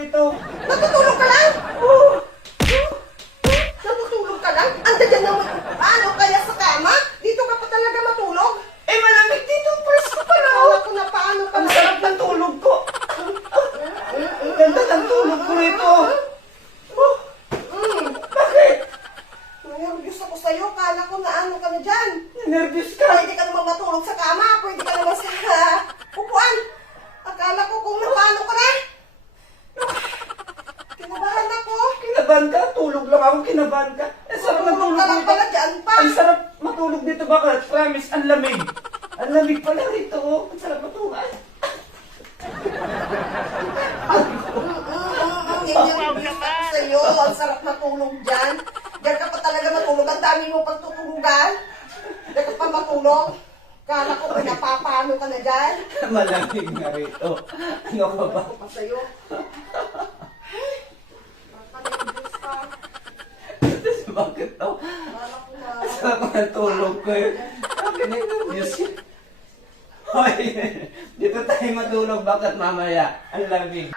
rito. Natutulog ka lang? Oh, Natutulog ka lang? Andiyan naman. Ano kaya sa kama? Dito ka pa talaga matulog? eh malamig dito. Presko pa na. Kala ko na paano ka Ang sarap ng tulog ko. Ang ganda ng tulog ko rito. Oh, bakit? Nervyos ako sa'yo. Kala ko na ano ka na dyan. Nervous ka. Pwede ka naman matulog sa kama. Pwede ka naman sa upuan. Akala ko kung napano ka na. Kinabahan ako. Kinabahan ka? Tulog lang ako, kinabahan ka. Ang sarap ng Tulog tulog ka lang dito. pala dyan pa. Ang sarap matulog dito, bakit? Promise, ang lamig. Ang lamig pala rito. Oh. Ang sarap matulog. Ay. Yan yung gusto ko sa'yo. Ang sarap matulog dyan. Diyan ka pa talaga matulog. Ang dami mo pang tutulugan. Diyan ka pa matulog. Kala ko pinapapano ka na dyan. Malamig na rito. Ano ka ba? Ako pa sa'yo. Nakalimbus ka. Bakit to? Kala ko na. Ang sarap ng tulog ko eh. Bakit na nervous yun? Hoy, dito tayo matulog. Bakit mamaya? Ang lamig.